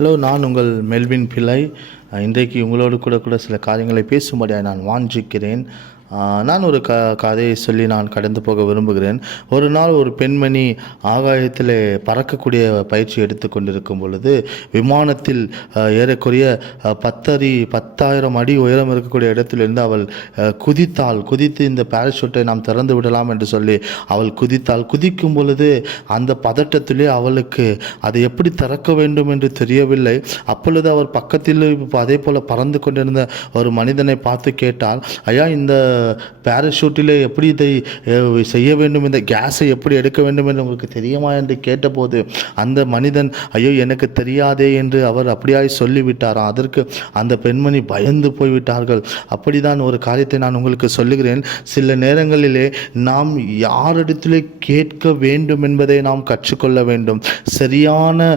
Hello, நான் உங்கள் Melvin பிள்ளை. இன்றைக்கு உங்களோடு கூட சில காரியங்களை பேசும்படியாக நான் வாஞ்சிக்கிறேன். நான் ஒரு கதையை சொல்லி நான் கடந்து போக விரும்புகிறேன். ஒரு நாள் ஒரு பெண்மணி ஆகாயத்தில் பறக்கக்கூடிய பயிற்சி எடுத்து கொண்டிருக்கும் பொழுது விமானத்தில் ஏறக்குறைய 10,000 அடி உயரம் இருக்கக்கூடிய இடத்திலிருந்து அவள் குதித்து இந்த பேராஷூட்டை நாம் திறந்து விடலாம் என்று சொல்லி அவள் குதிக்கும் பொழுது அந்த பதட்டத்திலே அவளுக்கு அதை எப்படி திறக்க வேண்டும் என்று தெரியவில்லை. அப்பொழுது அவர் பக்கத்தில் அதே போல் பறந்து கொண்டிருந்த ஒரு மனிதனை பார்த்து கேட்டால், ஐயா, இந்த பேராஷூட்டில் எப்படி இதை செய்ய வேண்டும், இந்த கேஸை எப்படி எடுக்க வேண்டும் என்று உங்களுக்கு தெரியுமா என்று கேட்டபோது அந்த மனிதன், ஐயோ எனக்கு தெரியாதே என்று அவர் அப்படியாய் சொல்லிவிட்டாராம். அதற்கு அந்த பெண்மணி பயந்து போய்விட்டார்கள். அப்படிதான் ஒரு காரியத்தை நான் உங்களுக்கு சொல்லுகிறேன். சில நேரங்களிலே நாம் யாரிடத்திலே கேட்க வேண்டும் என்பதை நாம் கற்றுக்கொள்ள வேண்டும். சரியான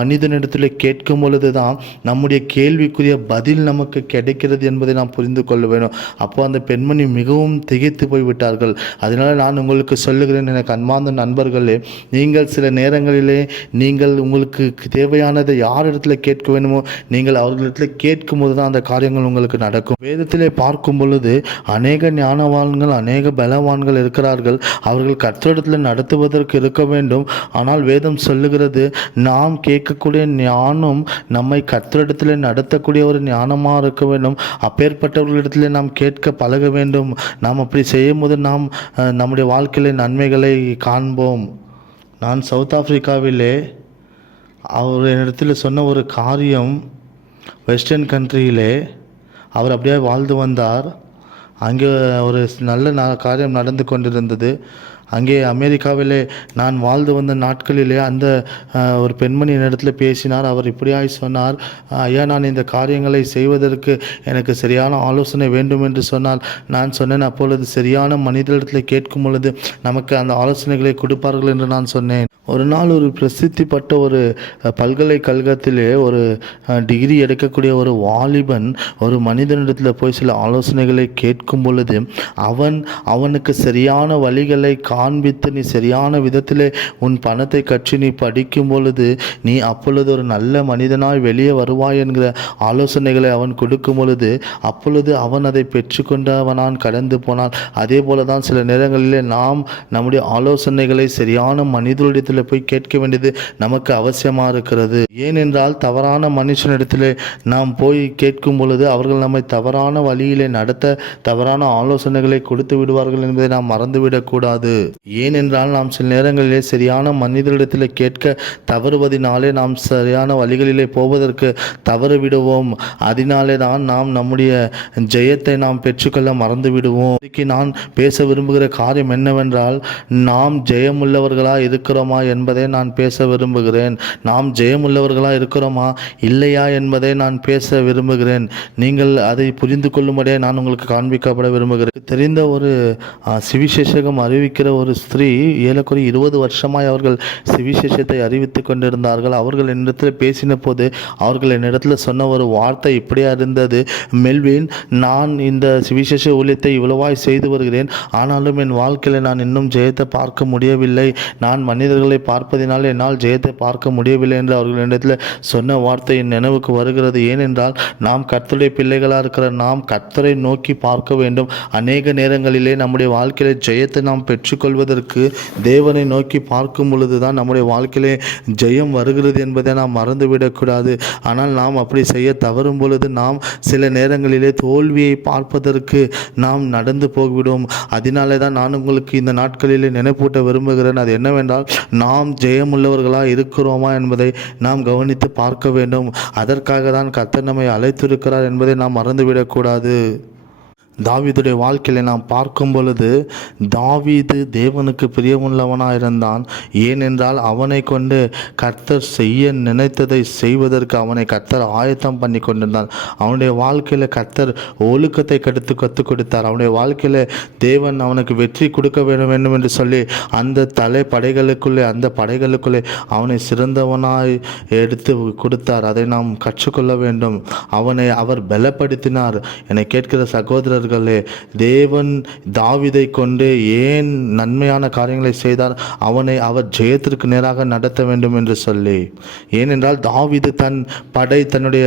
மனிதனிடத்தில் கேட்கும் பொழுது தான் நம்முடைய கேள்விக்குரிய பதில் நமக்கு கிடைக்கிறது என்பதை நாம் புரிந்து கொள்ள வேண்டும். அப்போ அந்த பெண்மணி மிகவும் திகைத்து போய்விட்டார்கள். அதனால் நான் உங்களுக்கு சொல்லுகிறேன், எனக்கு அன்பார்ந்த நண்பர்களே, நீங்கள் சில நேரங்களிலே நீங்கள் உங்களுக்கு தேவையானதை யாரிடத்தில் கேட்க வேண்டுமோ நீங்கள் அவர்களிடத்தில் கேட்கும் போது தான் அந்த காரியங்கள் உங்களுக்கு நடக்கும். வேதத்திலே பார்க்கும் பொழுது அநேக ஞானவான்கள், அநேக பலவான்கள் இருக்கிறார்கள். அவர்கள் கர்த்தரிடத்தில் நடத்துவதற்கு இருக்க வேண்டும். ஆனால் வேதம் சொல்லுகிறது, நாம் கேட்கக்கூடிய ஞானம் நம்மை கர்த்தரிடத்தில் நடத்தக்கூடிய ஒரு ஞானமாக இருக்க வேண்டும். அப்பேற்பட்டவர்களிடத்தில் நாம் கேட்க பழக வேண்டும். நாம் அப்படி செய்யும் போது நாம் நம்முடைய வாழ்க்கையில நன்மைகளை காண்போம். நான் சவுத் ஆப்பிரிக்காவிலே அவர் என்னிடத்தில் சொன்ன ஒரு காரியம், வெஸ்டர்ன் கண்ட்ரியிலே அவர் அப்படியே வாழ்ந்து வந்தார். அங்கே ஒரு நல்ல காரியம் நடந்து கொண்டிருந்தது. அங்கே அமெரிக்காவிலே நான் வாழ்ந்து வந்த நாட்களிலே அந்த ஒரு பெண்மணி என்னிடத்தில் பேசினார். அவர் இப்படியாய் சொன்னார், ஐயா, நான் இந்த காரியங்களை செய்வதற்கு எனக்கு சரியான ஆலோசனை வேண்டும் என்று சொன்னால் நான் சொன்னேன், அப்பொழுது சரியான மனிதரிடத்தில் கேட்கும் பொழுது நமக்கு அந்த ஆலோசனைகளை கொடுப்பார்கள் என்று நான் சொன்னேன். ஒரு நாள் ஒரு பிரசித்தி பட்ட ஒரு பல்கலைக்கழகத்திலே ஒரு டிகிரி எடுக்கக்கூடிய ஒரு வாலிபன் ஒரு மனிதனிடத்தில் போய் சில ஆலோசனைகளை கேட்கும் பொழுது அவனுக்கு சரியான வழிகளை காண்பித்து, நீ சரியான விதத்திலே உன் பணத்தை கற்றி நீ படிக்கும் பொழுது நீ அப்பொழுது ஒரு நல்ல மனிதனாய் வெளியே வருவாய் என்கிற ஆலோசனைகளை அவன் கொடுக்கும் பொழுது அப்பொழுது அவன் அதை பெற்றுக்கொண்டு அவனான் கடந்து போனான். அதே போல தான் சில நேரங்களிலே நாம் நம்முடைய ஆலோசனைகளை சரியான மனிதர்களிடத்தில் போய் கேட்க வேண்டியது நமக்கு அவசியமாக இருக்கிறது. ஏனென்றால் தவறான மனுஷனிடத்திலே நாம் போய் கேட்கும் பொழுது அவர்கள் நம்மை தவறான வழியிலே நடத்த தவறான ஆலோசனைகளை கொடுத்து விடுவார்கள் என்பதை நாம் மறந்துவிடக்கூடாது. ஏனென்றால் நாம் சில நேரங்களிலே சரியான மனிதரிடத்தில் கேட்க தவறுவதினாலே நாம் சரியான வழிகளிலே போவதற்கு தவறு விடுவோம். அதனாலே தான் நாம் நம்முடைய ஜெயத்தை நாம் பெற்றுக்கொள்ள மறந்து விடுவோம். இன்னைக்கு நான் பேச விரும்புகிற காரியம் என்னவென்றால், நாம் ஜெயமுள்ளவர்களா இருக்கிறோமா என்பதை நான் பேச விரும்புகிறேன். நாம் ஜெயமுள்ளவர்களா இருக்கிறோமா இல்லையா என்பதை நான் பேச விரும்புகிறேன். நீங்கள் அதை புரிந்து கொள்ளும்படியே நான் உங்களுக்கு காண்பிக்கப்பட விரும்புகிறேன். தெரிந்த ஒரு சுவிசேஷகம் அறிவிக்கிற ஒரு ஸ்திரீ ஏறக்குறைய 20 வருஷமாய் அவர்கள் சுவிசேஷத்தை அறிவித்து கொண்டிருந்தார்கள். அவர்கள் என்னிடத்தில் பேசின போது அவர்கள் என்னிடத்தில் சொன்ன ஒரு வார்த்தை இப்படியா இருந்தது, மெல்வின், நான் இந்த சுவிசேஷ ஊழியத்தை இவ்வளவாய் செய்து வருகிறேன், ஆனாலும் என் வாழ்க்கையில் நான் இன்னும் ஜெயத்தை பார்க்க முடியவில்லை. நான் மனிதர்களை பார்ப்பதினால் என்னால் ஜெயத்தை பார்க்க முடியவில்லை என்று அவர்கள் என்னிடத்தில் சொன்ன வார்த்தை என் நினைவுக்கு வருகிறது. ஏனென்றால் நாம் கர்த்தருடைய பிள்ளைகளாக இருக்கிற நாம் கர்த்தரை நோக்கி பார்க்க வேண்டும். அநேக நேரங்களிலே நம்முடைய வாழ்க்கையில ஜெயத்தை நாம் பெற்றுக்கொள்வதற்கு தேவனை நோக்கி பார்க்கும் பொழுது தான் நம்முடைய வாழ்க்கையிலே ஜெயம் வருகிறது என்பதை நாம் மறந்துவிடக்கூடாது. ஆனால் நாம் அப்படி செய்ய தவறும் பொழுது நாம் சில நேரங்களிலே தோல்வியை பார்ப்பதற்கு நாம் நடந்து போய்விடுவோம். அதனாலே தான் நான் உங்களுக்கு இந்த நாட்களிலே நினைப்பூட்ட விரும்புகிறேன். அது என்னவென்றால், நாம் ஜெயமுள்ளவர்களாக இருக்கிறோமா என்பதை நாம் கவனித்து பார்க்க வேண்டும். அதற்காக தான் கர்த்தர் நம்மை அழைத்திருக்கிறார் என்பதை நாம் மறந்துவிடக்கூடாது. தாவீதுடைய வாழ்க்கையில் நாம் பார்க்கும் பொழுது தாவீது தேவனுக்கு பிரியமுள்ளவனாக இருந்தான். ஏனென்றால் அவனை கொண்டு கர்த்தர் செய்ய நினைத்ததை செய்வதற்கு அவனை கர்த்தர் ஆயத்தம் பண்ணி கொண்டிருந்தான். அவனுடைய வாழ்க்கையில் கர்த்தர் ஒழுக்கத்தை கற்றுக் கொடுத்தார். அவனுடைய வாழ்க்கையில் தேவன் அவனுக்கு வெற்றி கொடுக்க வேண்டும் என்று சொல்லி அந்த படைகளுக்குள்ளே அவனை சிறந்தவனாய் எடுத்து கொடுத்தார். அதை நாம் கற்றுக்கொள்ள வேண்டும். அவனை அவர் பலப்படுத்தினார். என்னை கேட்கிற சகோதரர்கள், சகோதரர்களே, தேவன் தாவீதை கொண்டு ஏன் நன்மையான காரியங்களை செய்தார்? அவனை அவர் ஜெயத்திற்கு நேராக நடத்த வேண்டும் என்று சொல்லி. ஏனென்றால் தாவீது தன்னுடைய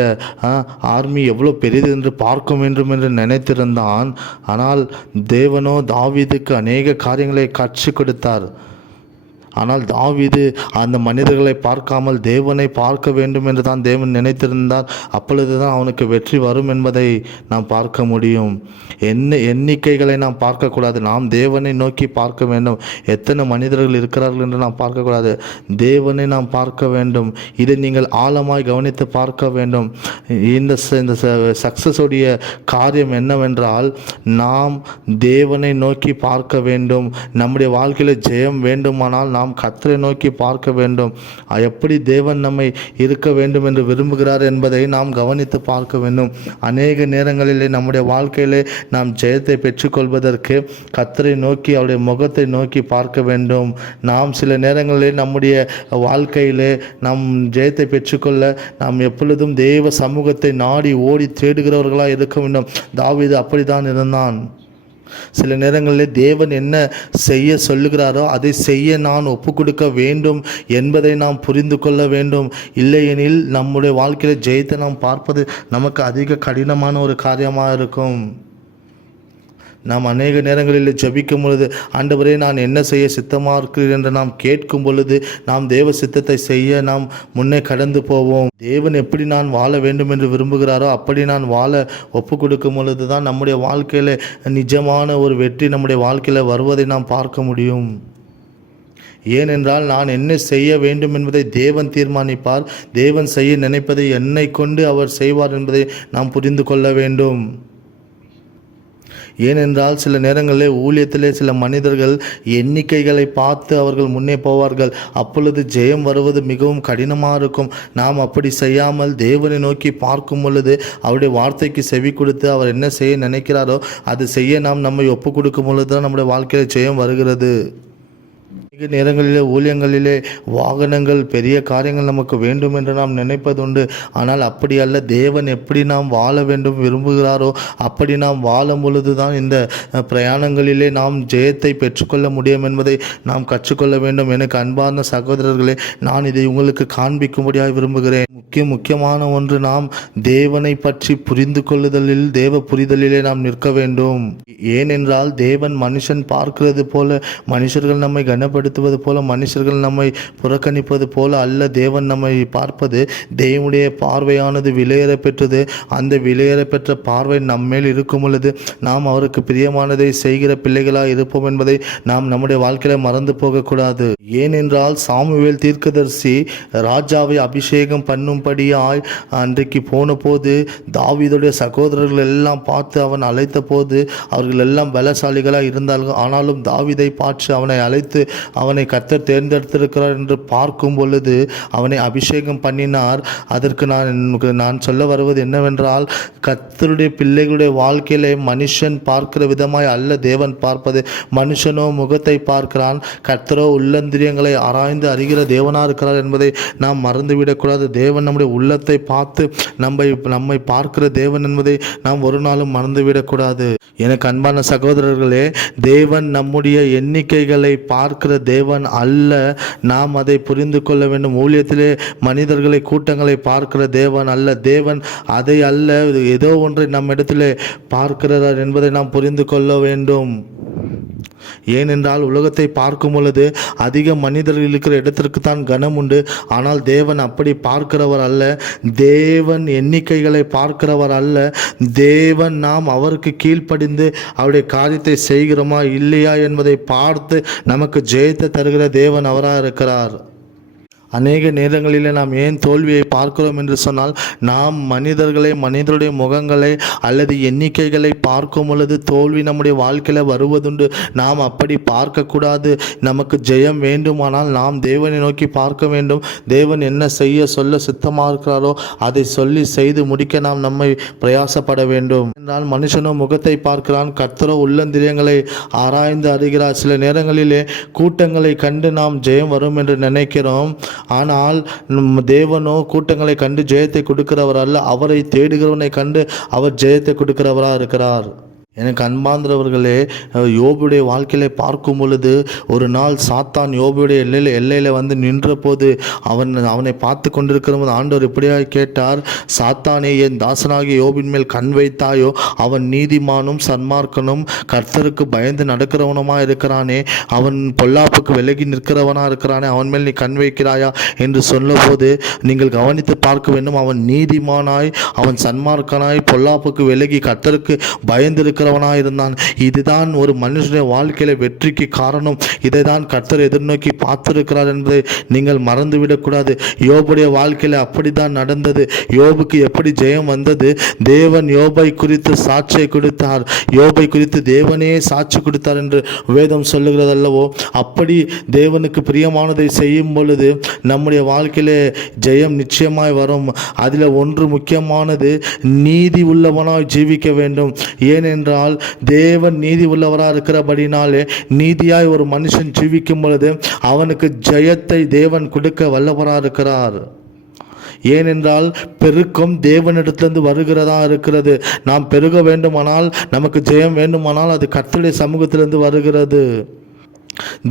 ஆர்மி எவ்வளோ பெரியது என்று பார்க்க வேண்டும் என்று நினைத்திருந்தான். ஆனால் தேவனோ தாவீதுக்கு அநேக காரியங்களை கற்றுக் கொடுத்தார். ஆனால் தாவீது அந்த மனிதர்களை பார்க்காமல் தேவனை பார்க்க வேண்டும் என்று தான் தேவன் நினைத்திருந்தார். அப்பொழுது தான் அவனுக்கு வெற்றி வரும் என்பதை நாம் பார்க்க முடியும். எண்ணிக்கைகளை நாம் பார்க்கக்கூடாது. நாம் தேவனை நோக்கி பார்க்க வேண்டும். எத்தனை மனிதர்கள் இருக்கிறார்கள் என்று நாம் பார்க்கக்கூடாது. தேவனை நாம் பார்க்க வேண்டும். இதை நீங்கள் ஆழமாய் கவனித்து பார்க்க வேண்டும். இந்த சக்ஸஸுடைய காரியம் என்னவென்றால், நாம் தேவனை நோக்கி பார்க்க வேண்டும். நம்முடைய வாழ்க்கையில் ஜெயம் வேண்டுமானால் நாம் கர்த்தரை நோக்கி பார்க்க வேண்டும். எப்படி தேவன் நம்மை இருக்க வேண்டும் என்று விரும்புகிறார் என்பதை நாம் கவனித்து பார்க்க வேண்டும். அநேக நேரங்களிலே நம்முடைய வாழ்க்கையிலே நாம் ஜெயத்தை பெற்றுக்கொள்வதற்கு கர்த்தரை நோக்கி அவருடைய முகத்தை நோக்கி பார்க்க வேண்டும். நாம் சில நேரங்களில் நம்முடைய வாழ்க்கையிலே நாம் ஜெயத்தை பெற்றுக்கொள்ள நாம் எப்பொழுதும் தேவ சமூகத்தை நாடி ஓடி தேடுகிறவர்களாக இருக்க வேண்டும். தாவீது அப்படித்தான் இருந்தான். சில நேரங்களில் தேவன் என்ன செய்ய சொல்லுகிறாரோ அதை செய்ய நான் ஒப்பு கொடுக்க வேண்டும் என்பதை நாம் புரிந்து கொள்ள வேண்டும். இல்லையெனில் நம்முடைய வாழ்க்கையில் ஜெயத்தை நாம் பார்ப்பது நமக்கு அதிக கடினமான ஒரு காரியமாக இருக்கும். நாம் அநேக நேரங்களில் ஜெபிக்கும் பொழுது, ஆண்டவரே நான் என்ன செய்ய சித்தமாக இருக்கிறேன் என்று நாம் கேட்கும் பொழுது நாம் தேவ சித்தத்தை செய்ய நாம் முன்னே கடந்து போவோம். தேவன் எப்படி நான் வாழ வேண்டும் என்று விரும்புகிறாரோ அப்படி நான் வாழ ஒப்பு கொடுக்கும் பொழுது தான் நம்முடைய வாழ்க்கையில் நிஜமான ஒரு வெற்றி நம்முடைய வாழ்க்கையில் வருவதை நாம் பார்க்க முடியும். ஏனென்றால் நான் என்ன செய்ய வேண்டும் என்பதை தேவன் தீர்மானிப்பார். தேவன் செய்ய நினைப்பதை என்னை கொண்டு அவர் செய்வார் என்பதை நாம் புரிந்து கொள்ள வேண்டும். ஏனென்றால் சில நேரங்களில் ஊழியத்திலே சில மனிதர்கள் எண்ணிக்கைகளை பார்த்து அவர்கள் முன்னே போவார்கள். அப்பொழுது ஜெயம் வருவது மிகவும் கடினமாக இருக்கும். நாம் அப்படி செய்யாமல் தேவனை நோக்கி பார்க்கும் பொழுது அவருடைய வார்த்தைக்கு செவி கொடுத்து அவர் என்ன செய்ய நினைக்கிறாரோ அது செய்ய நாம் நம்மை ஒப்பு கொடுக்கும் பொழுது தான் நம்முடைய வாழ்க்கையில் ஜெயம் வருகிறது. அதிக நேரங்களிலே ஊழியங்களிலே வாகனங்கள், பெரிய காரியங்கள் நமக்கு வேண்டும் என்று நாம் நினைப்பதுண்டு. ஆனால் அப்படி அல்ல. தேவன் எப்படி நாம் வாழ வேண்டும் விரும்புகிறாரோ அப்படி நாம் வாழும் பொழுது தான் இந்த பிரயாணங்களிலே நாம் ஜெயத்தை பெற்றுக்கொள்ள முடியும் என்பதை நாம் கற்றுக்கொள்ள வேண்டும். எனக்கு அன்பார்ந்த சகோதரர்களே, நான் இதை உங்களுக்கு காண்பிக்கும்படியாக விரும்புகிறேன். முக்கியமான ஒன்று, நாம் தேவனை பற்றி புரிந்து கொள்ளுதலில், தேவ புரிதலிலே நாம் நிற்க வேண்டும். ஏனென்றால் தேவன் மனுஷன் பார்க்கிறது போல, மனுஷர்கள் நம்மை கனப்படுத்துவது போல, மனுஷர்கள் நம்மை புறக்கணிப்பது போல அல்ல தேவன் நம்மை பார்ப்பது. தேவனுடைய பார்வையானது விலையேற பெற்றது. அந்த விலையேற பெற்ற பார்வை நம்மேல் இருக்கும் பொழுது நாம் அவருக்கு பிரியமானதை செய்கிற பிள்ளைகளாக இருப்போம் என்பதை நாம் நம்முடைய வாழ்க்கையில் மறந்து போகக்கூடாது. ஏனென்றால் சாமுவேல் தீர்க்கதரிசி ராஜாவை அபிஷேகம் பண்ணும்படியாய் அன்றைக்கு போன போது தாவீதுடைய சகோதரர்கள் எல்லாம் பார்த்து அவன் அழைத்த போது அவர்கள் எல்லாம் பலசாலிகளாக இருந்தார்கள். ஆனாலும் தாவீதை பார்த்து அவனை அழைத்து அவனை கர்த்தர் தேர்ந்தெடுத்திருக்கிறார் என்று பார்க்கும் பொழுது அவனை அபிஷேகம் பண்ணினார். அதற்கு நான் சொல்ல வருவது என்னவென்றால், கர்த்தருடைய பிள்ளைகளுடைய வாழ்க்கையிலே மனுஷன் பார்க்கிற விதமாய் அல்ல தேவன் பார்ப்பது. மனுஷனோ முகத்தை பார்க்கிறான், கர்த்தரோ உள்ளந்திரியங்களை ஆராய்ந்து அறிகிற தேவனாக இருக்கிறார் என்பதை நாம் மறந்துவிடக்கூடாது. தேவன் நம்முடைய உள்ளத்தை பார்த்து நம்மை பார்க்கிற தேவன் என்பதை நாம் ஒரு நாளும் மறந்துவிடக்கூடாது. எனக்கு அன்பான சகோதரர்களே, தேவன் நம்முடைய எண்ணிக்கைகளை பார்க்கிற தேவன் அல்ல. நாம் அதை புரிந்து கொள்ள வேண்டும். ஊழியத்திலே மனிதர்களை, கூட்டங்களை பார்க்கிற தேவன் அல்ல. தேவன் அதை அல்ல, ஏதோ ஒன்றை நம் இடத்திலே பார்க்கிறார் என்பதை நாம் புரிந்து கொள்ள வேண்டும். ஏனென்றால் உலகத்தை பார்க்கும் பொழுது அதிக மனிதர்கள் இருக்கிற இடத்திற்கு தான் கனம் உண்டு. ஆனால் தேவன் அப்படி பார்க்கிறவர் அல்ல. தேவன் எண்ணிக்கைகளை பார்க்கிறவர் அல்ல. தேவன் நாம் அவருக்கு கீழ்ப்படிந்து அவருடைய காரியத்தை செய்கிறோமா இல்லையா என்பதை பார்த்து நமக்கு ஜெயத்தை தருகிற தேவன் அவராக இருக்கிறார். அநேக நேரங்களில் நாம் ஏன் தோல்வியை பார்க்கிறோம் என்று சொன்னால், நாம் மனிதருடைய முகங்களை அல்லது எண்ணிக்கைகளை பார்க்கும் பொழுது தோல்வி நம்முடைய வாழ்க்கையில் வருவதுண்டு. நாம் அப்படி பார்க்கக்கூடாது. நமக்கு ஜெயம் வேண்டுமானால் நாம் தேவனை நோக்கி பார்க்க வேண்டும். தேவன் என்ன செய்ய சொல்ல சித்தமாக இருக்கிறாரோ அதை சொல்லி செய்து முடிக்க நாம் நம்மை பிரயாசப்பட வேண்டும். என்றால் மனுஷனோ முகத்தை பார்க்கிறான், கர்த்தரோ உள்ளந்திரியங்களை ஆராய்ந்து அறிகிறார். சில நேரங்களிலே கூட்டங்களை கண்டு நாம் ஜெயம் வரும் என்று நினைக்கிறோம். ஆனால் தேவனோ கூட்டங்களை கண்டு ஜெயத்தை கொடுக்கிறவர் அல்ல. அவரை தேடுகிறவனை கண்டு அவர் ஜெயத்தை கொடுக்கிறவராக இருக்கிறார். எனக்கு அன்பார்ந்தவர்களே, யோபுடைய வாழ்க்கையில பார்க்கும் பொழுது ஒரு நாள் சாத்தான் யோபுடைய எல்லையில் வந்து நின்றபோது அவனை பார்த்து கொண்டிருக்கிற போது ஆண்டவர் இப்படியாக கேட்டார், சாத்தானே, என் தாசனாகிய யோபின் மேல் கண் வைத்தாயோ? அவன் நீதிமானும் சன்மார்க்கனும் கர்த்தருக்கு பயந்து நடக்கிறவனுமாக இருக்கிறானே, அவன் பொல்லாப்புக்கு விலகி நிற்கிறவனாக இருக்கிறானே, அவன் மேல் நீ கண் வைக்கிறாயா என்று சொன்னபோது நீங்கள் கவனித்து பார்க்க வேண்டும். அவன் நீதிமானாய், அவன் சன்மார்க்கனாய், பொல்லாப்புக்கு விலகி கர்த்தருக்கு பயந்து இருந்தான். இதுதான் ஒரு மனுஷனுடைய வாழ்க்கையில வெற்றிக்கு காரணம். இதை தான் கர்த்தர் எதிர்நோக்கி பார்த்திருக்கிறார் என்பதை நீங்கள் மறந்துவிடக்கூடாது. யோபுடைய வாழ்க்கையில அப்படித்தான் நடந்தது. யோபுக்கு எப்படி ஜெயம் வந்தது? தேவன் யோபை குறித்து சாட்சியை கொடுத்தார். யோபை குறித்து தேவனே சாட்சி கொடுத்தார் என்று வேதம் சொல்லுகிறது அல்லவோ? அப்படி தேவனுக்கு பிரியமானதை செய்யும் பொழுது நம்முடைய வாழ்க்கையில ஜெயம் நிச்சயமாய் வரும். அதில் ஒன்று முக்கியமானது, நீதி உள்ளவனாய் ஜீவிக்க வேண்டும். ஏனென்றால் தேவன் நீதி உள்ளவராக இருக்கிறபடினாலே நீதியாய் ஒரு மனுஷன் ஜீவிக்கும் பொழுது அவனுக்கு ஜெயத்தை தேவன் கொடுக்க வல்லவராக இருக்கிறார். ஏனென்றால் பெருக்கம் தேவனிடத்திலிருந்து வருகிறதா இருக்கிறது. நாம் பெருக வேண்டுமானால், நமக்கு ஜெயம் வேண்டுமானால் அது கர்த்தருடைய சமூகத்திலிருந்து வருகிறது.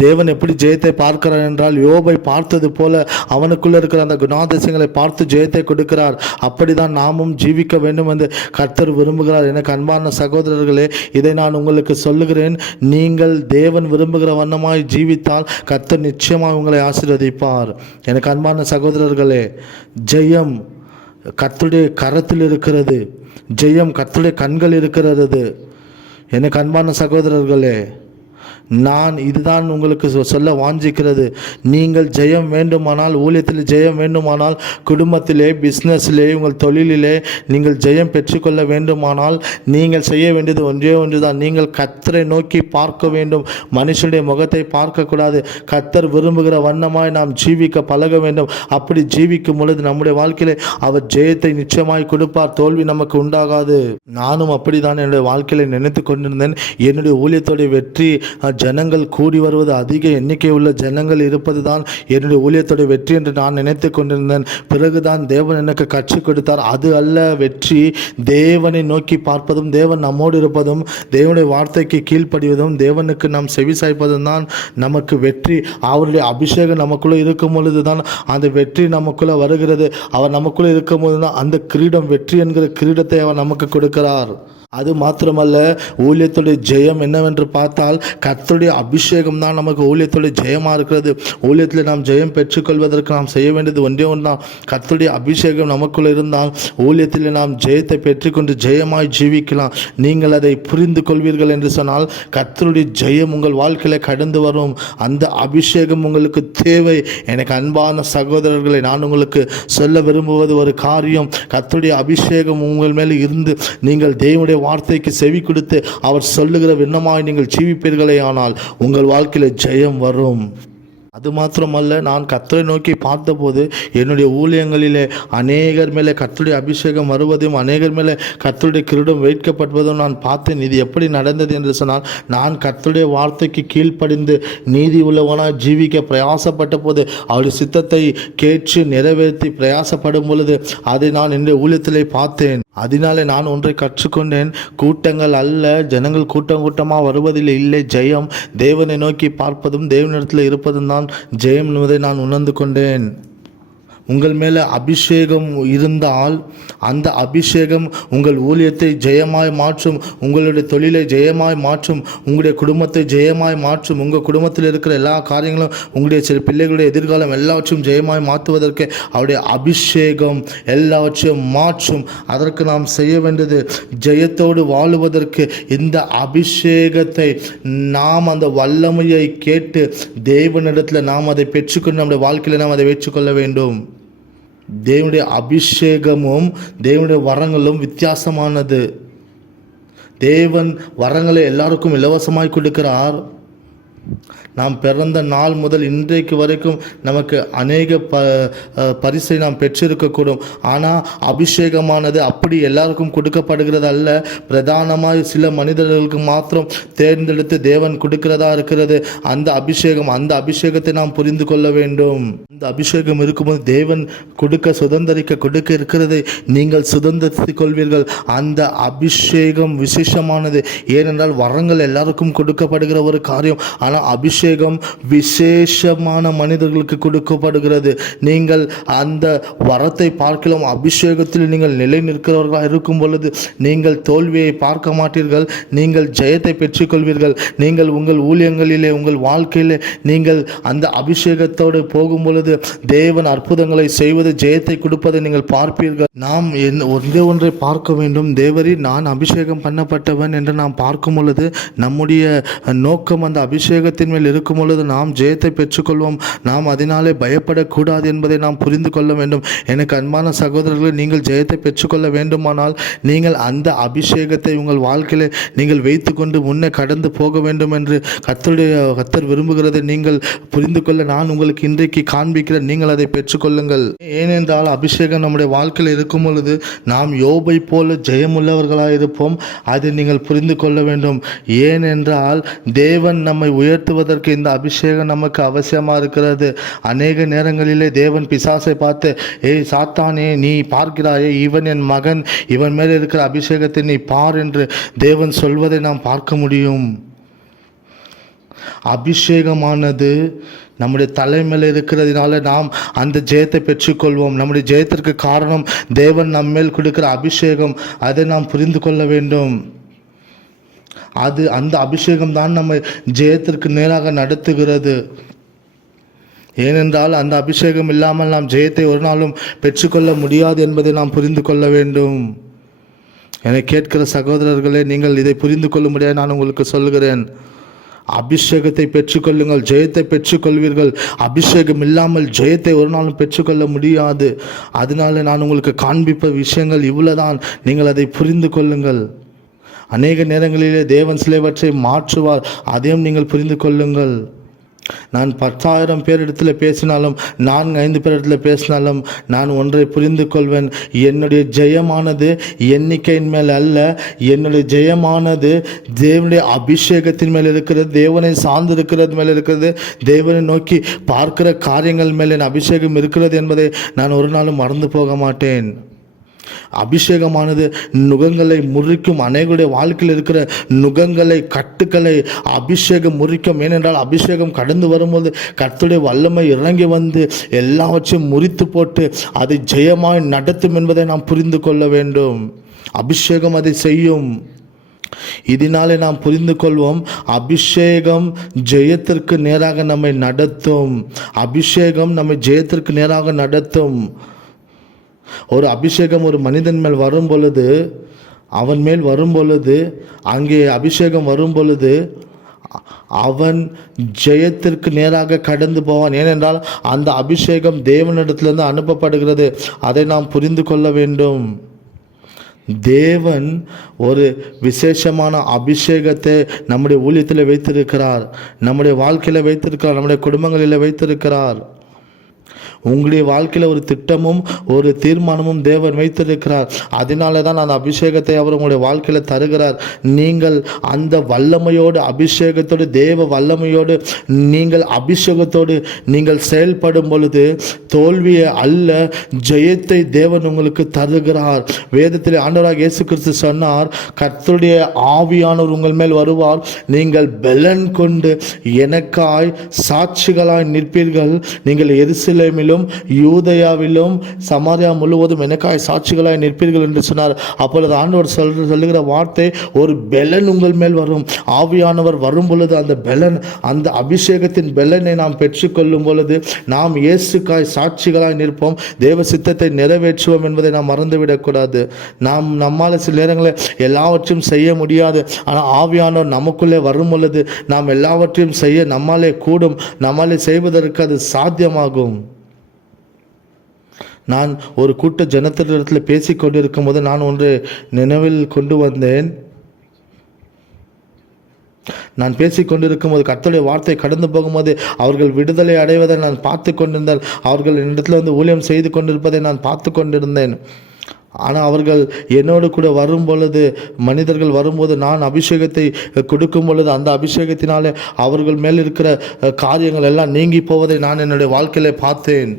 தேவன் எப்படி ஜெயத்தை பார்க்கிறார் என்றால், யோபை பார்த்தது போல அவனுக்குள்ள இருக்கிற அந்த குணாதிசயங்களை பார்த்து ஜெயத்தை கொடுக்கிறார். அப்படிதான் நாமும் ஜீவிக்க வேண்டும் என்று கர்த்தர் விரும்புகிறார். எனக்கு அன்பான சகோதரர்களே, இதை நான் உங்களுக்கு சொல்லுகிறேன். நீங்கள் தேவன் விரும்புகிற வண்ணமாய் ஜீவித்தால் கர்த்தர் நிச்சயமாக உங்களை ஆசீர்வதிப்பார். எனக்கு அன்பான சகோதரர்களே, ஜெயம் கர்த்தருடைய கரத்தில் இருக்கிறது. ஜெயம் கர்த்தருடைய கண்கள் இருக்கிறது. எனக்கு அன்பான சகோதரர்களே, நான் இதுதான் உங்களுக்கு சொல்ல வாஞ்சிக்கிறது. நீங்கள் ஜெயம் வேண்டுமானால், ஊழியத்தில் ஜெயம் வேண்டுமானால், குடும்பத்திலே, பிஸ்னஸிலே, உங்கள் தொழிலிலே நீங்கள் ஜெயம் பெற்றுக்கொள்ள வேண்டுமானால் நீங்கள் செய்ய வேண்டியது ஒன்றே ஒன்றுதான். நீங்கள் கர்த்தரை நோக்கி பார்க்க வேண்டும். மனுஷனுடைய முகத்தை பார்க்கக்கூடாது. கர்த்தர் விரும்புகிற வண்ணமாய் நாம் ஜீவிக்க பழக வேண்டும். அப்படி ஜீவிக்கும் பொழுது நம்முடைய வாழ்க்கையிலே அவர் ஜெயத்தை நிச்சயமாய் கொடுப்பார். தோல்வி நமக்கு உண்டாகாது. நானும் அப்படிதான் என்னுடைய வாழ்க்கையில நினைத்து கொண்டிருந்தேன். என்னுடைய ஊழியத்தோடைய வெற்றி, ஜனங்கள் கூடி வருவது, அதிக எண்ணிக்கை உள்ள ஜனங்கள் இருப்பது தான் என்னுடைய ஊழியத்தோட வெற்றி என்று நான் நினைத்து கொண்டிருந்தேன். பிறகுதான் தேவன் எனக்கு கற்றுக் கொடுத்தார், அது அல்ல வெற்றி. தேவனை நோக்கி பார்ப்பதும், தேவன் நம்மோடு இருப்பதும், தேவனுடைய வார்த்தைக்கு கீழ்ப்படிவதும், தேவனுக்கு நாம் செவி சாய்ப்பதும் தான் நமக்கு வெற்றி. அவருடைய அபிஷேகம் நமக்குள்ளே இருக்கும் பொழுது தான் அந்த வெற்றி நமக்குள்ளே வருகிறது. அவர் நமக்குள்ளே இருக்கும் போது தான் அந்த கிரீடம், வெற்றி என்கிற கிரீடத்தை அவர் நமக்கு கொடுக்கிறார். அது மாத்திரமல்ல, ஊழியத்துடைய ஜெயம் என்னவென்று பார்த்தால் கர்த்தருடைய அபிஷேகம் தான் நமக்கு ஊழியத்துடைய ஜெயமாக இருக்கிறது. ஊழியத்தில் நாம் ஜெயம் பெற்றுக்கொள்வதற்கு நாம் செய்ய வேண்டியது ஒன்றே ஒன்று தான். கர்த்தருடைய அபிஷேகம் நமக்குள் இருந்தால் ஊழியத்தில் நாம் ஜெயத்தை பெற்றுக்கொண்டு ஜெயமாய் ஜீவிக்கலாம். நீங்கள் அதை புரிந்து கொள்வீர்கள் என்று சொன்னால் கர்த்தருடைய ஜெயம் உங்கள் வாழ்க்கையில் கடந்து வரும். அந்த அபிஷேகம் உங்களுக்கு தேவை. எனக்கு அன்பான சகோதரர்களை, நான் உங்களுக்கு சொல்ல விரும்புவது ஒரு காரியம். கர்த்தருடைய அபிஷேகம் உங்கள் மேலே இருந்து நீங்கள் தேவனுடைய வார்த்தைக்கு செவி கொடுத்து அவர் சொல்லுகிற விண்ணமாய் நீங்கள் ஜீவிப்பீர்களே ஆனால் உங்கள் வாழ்க்கையில் ஜெயம் வரும். அது மாத்திரமல்ல, நான் கர்த்தரை நோக்கி பார்த்தபோது என்னுடைய ஊழியங்களிலே அநேகர் மேலே கர்த்தருடைய அபிஷேகம் வருவதையும், அநேகர் மேலே கர்த்தருடைய கிரீடம் வைக்கப்பட்டுவதும் நான் பார்த்தேன். இது எப்படி நடந்தது என்று சொன்னால், நான் கர்த்தருடைய வார்த்தைக்கு கீழ்ப்படிந்து நீதி உள்ளவனாக ஜீவிக்க பிரயாசப்பட்ட போது, அவருடைய சித்தத்தை கேட்டு நிறைவேற்றி பிரயாசப்படும் பொழுது அதை நான் என்னுடைய ஊழியத்திலே பார்த்தேன். அதனாலே நான் ஒன்றை கற்றுக்கொண்டேன். கூட்டங்கள் அல்ல, ஜனங்கள் கூட்டம் கூட்டமாக வருவதில் இல்லை ஜெயம். தேவனை நோக்கி பார்ப்பதும் தேவனிடத்தில் இருப்பதும் தான் ஜெயம் என்பதை நான் உணர்ந்து கொண்டேன். உங்கள் மேலே அபிஷேகம் இருந்தால் அந்த அபிஷேகம் உங்கள் ஊழியத்தை ஜெயமாய் மாற்றும், உங்களுடைய தொழிலை ஜெயமாய் மாற்றும், உங்களுடைய குடும்பத்தை ஜெயமாய் மாற்றும். உங்கள் குடும்பத்தில் இருக்கிற எல்லா காரியங்களும், உங்களுடைய சில பிள்ளைகளுடைய எதிர்காலம் எல்லாவற்றையும் ஜெயமாய் மாற்றுவதற்கு அவருடைய அபிஷேகம் எல்லாவற்றையும் மாற்றும். அதற்கு நாம் செய்ய வேண்டியது, ஜெயத்தோடு வாழுவதற்கு இந்த அபிஷேகத்தை நாம், அந்த வல்லமையை கேட்டு தேவனிடத்தில் நாம் அதை பெற்றுக்கொண்டு நம்முடைய வாழ்க்கையில் நாம் அதை பெற்றுக்கொள்ள வேண்டும். தேவனுடைய அபிஷேகமும் தேவனுடைய வரங்களும் வித்தியாசமானது. தேவன் வரங்களை எல்லாருக்கும் இலவசமாய் கொடுக்கிறார். நாம் பிறந்த நாள் முதல் இன்றைக்கு வரைக்கும் நமக்கு அநேக பரிசை நாம் பெற்றிருக்கக்கூடும். ஆனால் அபிஷேகமானது அப்படி எல்லாருக்கும் கொடுக்கப்படுகிறது அல்ல. பிரதானமாக சில மனிதர்களுக்கு மாத்திரம் தேர்ந்தெடுத்து தேவன் கொடுக்கிறதா இருக்கிறது அந்த அபிஷேகத்தை நாம் புரிந்து கொள்ள வேண்டும். அந்த அபிஷேகம் இருக்கும்போது தேவன் சுதந்திரிக்க இருக்கிறதை நீங்கள் சுதந்திரித்துக் கொள்வீர்கள். அந்த அபிஷேகம் விசேஷமானது. ஏனென்றால் வரங்கள் எல்லாருக்கும் கொடுக்கப்படுகிற ஒரு காரியம். ஆனால் அபிஷேகம் விசேஷமான மனிதர்களுக்கு கொடுக்கப்படுகிறது. நீங்கள் அந்த வரத்தை பார்க்கலாம். அபிஷேகத்தில் நீங்கள் நிலை நிற்கிறவர்களாக இருக்கும் பொழுது நீங்கள் தோல்வியை பார்க்க மாட்டீர்கள், நீங்கள் ஜெயத்தை பெற்றுக்கொள்வீர்கள். நீங்கள் உங்கள் ஊழியங்களிலே உங்கள் வாழ்க்கையிலே நீங்கள் அந்த அபிஷேகத்தோடு போகும் பொழுது தேவன் அற்புதங்களை செய்வது ஜெயத்தை கொடுப்பதை நீங்கள் பார்ப்பீர்கள். நாம் ஒன்றை பார்க்க வேண்டும். தேவரி நான் அபிஷேகம் பண்ணப்பட்டவன் என்று நாம் பார்க்கும் பொழுது நம்முடைய நோக்கம் அந்த அபிஷேகத்தின் மேல் இருக்கும் பொழுது நாம் ஜெயத்தை பெற்றுக்கொள்வோம். நாம் அதனாலே பயப்படக்கூடாது என்பதை நாம் புரிந்து கொள்ள வேண்டும். எனக்கு அன்பான சகோதரர்களை, நீங்கள் ஜெயத்தை பெற்றுக்கொள்ள வேண்டுமானால் நீங்கள் அந்த அபிஷேகத்தை உங்கள் வாழ்க்கையிலே நீங்கள் வைத்து கொண்டு முன்னே கடந்து போக வேண்டும் என்று கர்த்தர் விரும்புகிறதை நீங்கள் புரிந்து கொள்ள நான் உங்களுக்கு இன்றைக்கு காண்பிக்கிறேன். நீங்கள் அதை பெற்றுக்கொள்ளுங்கள். ஏனென்றால் அபிஷேகம் நம்முடைய வாழ்க்கையில் இருக்கும் பொழுது நாம் யோபை போல ஜெயமுள்ளவர்களாக இருப்போம். அதை நீங்கள் புரிந்து கொள்ள வேண்டும். ஏனென்றால் தேவன் நம்மை உயர்த்துவதற்கு இந்த அபிஷேகம் நமக்கு அவசியமாக இருக்கிறது. அநேக நேரங்களிலே தேவன் பிசாசை பார்த்து, ஏய் சாத்தானே, நீ பார்க்கிறாயே, இவன் என் மகன், இவன் மேலே இருக்கிற அபிஷேகத்தை நீ பார் என்று தேவன் சொல்வதை நாம் பார்க்க முடியும். அபிஷேகமானது நம்முடைய தலைமையில் இருக்கிறதுனால நாம் அந்த ஜெயத்தை பெற்றுக்கொள்வோம். நம்முடைய ஜெயத்திற்கு காரணம் தேவன் நம்மேல் கொடுக்கிற அபிஷேகம். அதை நாம் புரிந்து கொள்ள வேண்டும். அந்த அபிஷேகம் தான் நம்மை ஜெயத்திற்கு நேராக நடத்துகிறது. ஏனென்றால் அந்த அபிஷேகம் இல்லாமல் நாம் ஜெயத்தை ஒரு நாளும் பெற்றுக்கொள்ள முடியாது என்பதை நாம் புரிந்து கொள்ள வேண்டும். என்னை கேட்கிற சகோதரர்களே, நீங்கள் இதை புரிந்து கொள்ள முடியாது நான் உங்களுக்கு சொல்கிறேன். அபிஷேகத்தை பெற்றுக்கொள்ளுங்கள், ஜெயத்தை பெற்றுக்கொள்வீர்கள். அபிஷேகம் இல்லாமல் ஜெயத்தை ஒரு நாளும் பெற்றுக்கொள்ள முடியாது. அதனால நான் உங்களுக்கு காண்பிப்ப விஷயங்கள் இவ்வளவுதான். நீங்கள் அதை புரிந்து கொள்ளுங்கள். அநேக நேரங்களிலே தேவன் சிலவற்றை மாற்றுவார். அதையும் நீங்கள் புரிந்து கொள்ளுங்கள். நான் 10,000 பேரிடத்தில் பேசினாலும் 4-5 பேரிடத்தில் பேசினாலும் நான் ஒன்றை புரிந்து கொள்வேன். என்னுடைய ஜெயமானது எண்ணிக்கையின் மேல் அல்ல. என்னுடைய ஜெயமானது தேவனுடைய அபிஷேகத்தின் மேல் இருக்கிறது, தேவனை சார்ந்து இருக்கிறது மேல் இருக்கிறது, தேவனை நோக்கி பார்க்கிற காரியங்கள் மேல் என் அபிஷேகம் இருக்கிறது என்பதை நான் ஒரு நாளும் மறந்து போக மாட்டேன். அபிஷேகமானது நுகங்களை முறிக்கும். அநேகருடைய வாழ்க்கையில் இருக்கிற நுகங்களை, கட்டுக்களை அபிஷேகம் முறிக்கும். ஏனென்றால் அபிஷேகம் கடந்து வரும்போது கர்த்தருடைய வல்லமை இறங்கி வந்து எல்லாவற்றையும் முறித்து போட்டு அதை ஜெயமாய் நடத்தும் என்பதை நாம் புரிந்து கொள்ள வேண்டும். அபிஷேகம் அதை செய்யும். இதனாலே நாம் புரிந்து கொள்வோம், அபிஷேகம் ஜெயத்திற்கு நேராக நம்மை நடத்தும். அபிஷேகம் நம்மை ஜெயத்திற்கு நேராக நடத்தும். ஒரு அபிஷேகம் ஒரு மனிதன் மேல் வரும் பொழுது, அவன் மேல் வரும் பொழுது, அங்கே அபிஷேகம் வரும் பொழுது அவன் ஜெயத்திற்கு நேராக கடந்து போவான். ஏனென்றால் அந்த அபிஷேகம் தேவனிடத்திலிருந்து அனுப்பப்படுகிறது. அதை நாம் புரிந்து கொள்ள வேண்டும். தேவன் ஒரு விசேஷமான அபிஷேகத்தை நம்முடைய ஊழியத்தில் வைத்திருக்கிறார், நம்முடைய வாழ்க்கையில் வைத்திருக்கிறார், நம்முடைய குடும்பங்களில் வைத்திருக்கிறார். உங்களுடைய வாழ்க்கையில் ஒரு திட்டமும் ஒரு தீர்மானமும் தேவன் வைத்திருக்கிறார். அதனால தான் அந்த அபிஷேகத்தை அவர் உங்களுடைய வாழ்க்கையில் தருகிறார். நீங்கள் அந்த வல்லமையோடு, அபிஷேகத்தோடு, தேவ வல்லமையோடு, நீங்கள் அபிஷேகத்தோடு நீங்கள் செயல்படும் பொழுது தோல்வியை அல்ல, ஜெயத்தை தேவன் உங்களுக்கு தருகிறார். வேதத்தில் ஆண்டவராக இயேசு கிறிஸ்து சொன்னார், கர்த்தருடைய ஆவியானவர் உங்கள் மேல் வருவார், நீங்கள் பெலன் கொண்டு எனக்காய் சாட்சிகளாய் நிற்பீர்கள். நீங்கள் எருசலேமிலும் யூதேயாவிலும் சமாரியா முழுவதும் எனக்காய் சாட்சிகளாய் நிற்பீர்கள் என்று சொன்னார். அப்பொழுது ஆண்டவர் சொல்லுகிற வார்த்தை, ஒரு பெலன் உங்கள் மேல் வரும். ஆவியானவர் வரும் பொழுது அந்த பெலன், அந்த அபிஷேகத்தின் பெலனை நாம் பெற்றுக்கொள்ளும் பொழுது நாம் இயேசுக்காய் சாட்சிகளாய் நிற்போம், தேவ சித்தத்தை நிறைவேற்றுவோம் என்பதை நாம் மறந்துவிடக்கூடாது. நம்மால் சில நேரங்களில் எல்லாவற்றையும் செய்ய முடியாது. ஆனால் ஆவியானவர் நமக்குள்ளே வரும் பொழுது நாம் எல்லாவற்றையும் செய்ய நம்மாலே கூடும், நம்மாலே செய்வதற்கு அது சாத்தியமாகும். நான் ஒரு கூட்ட ஜனத்திடத்தில் பேசி கொண்டிருக்கும் போது நான் ஒன்று நினைவில் கொண்டு வந்தேன். நான் பேசி கொண்டிருக்கும் போது கர்த்தருடைய வார்த்தை கடந்து போகும்போது அவர்கள் விடுதலை அடைவதை நான் பார்த்து கொண்டிருந்தேன். அவர்கள் என்னிடத்தில் வந்து ஊழியம் செய்து கொண்டிருப்பதை நான் பார்த்து கொண்டிருந்தேன். ஆனால் அவர்கள் என்னோடு கூட வரும் பொழுது, மனிதர்கள் வரும்போது, நான் அபிஷேகத்தை கொடுக்கும் பொழுது அந்த அபிஷேகத்தினாலே அவர்கள் மேல் இருக்கிற காரியங்கள் எல்லாம் நீங்கி போவதை நான் என்னுடைய வாழ்க்கையில பார்த்தேன்.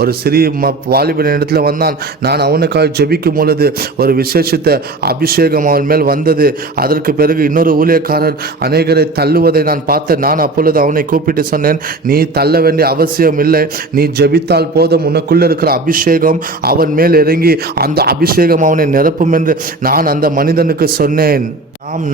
ஒரு சிறிய வாலிபன் இடத்துல வந்தான். நான் அவனுக்காக ஜெபிக்கும் பொழுது ஒரு விசேஷித்த அபிஷேகம் அவன் மேல் வந்தது. அதற்கு பிறகு இன்னொரு ஊழியக்காரன் அநேகரை தள்ளுவதை நான் பார்த்தேன். நான் அப்பொழுது அவனை கூப்பிட்டு சொன்னேன், நீ தள்ள வேண்டிய அவசியம் இல்லை, நீ ஜெபித்தால் போதும், உனக்குள்ளே இருக்கிற அபிஷேகம் அவன் மேல் இறங்கி அந்த அபிஷேகம் அவனை நிரப்பும் என்று நான் அந்த மனிதனுக்கு சொன்னேன்.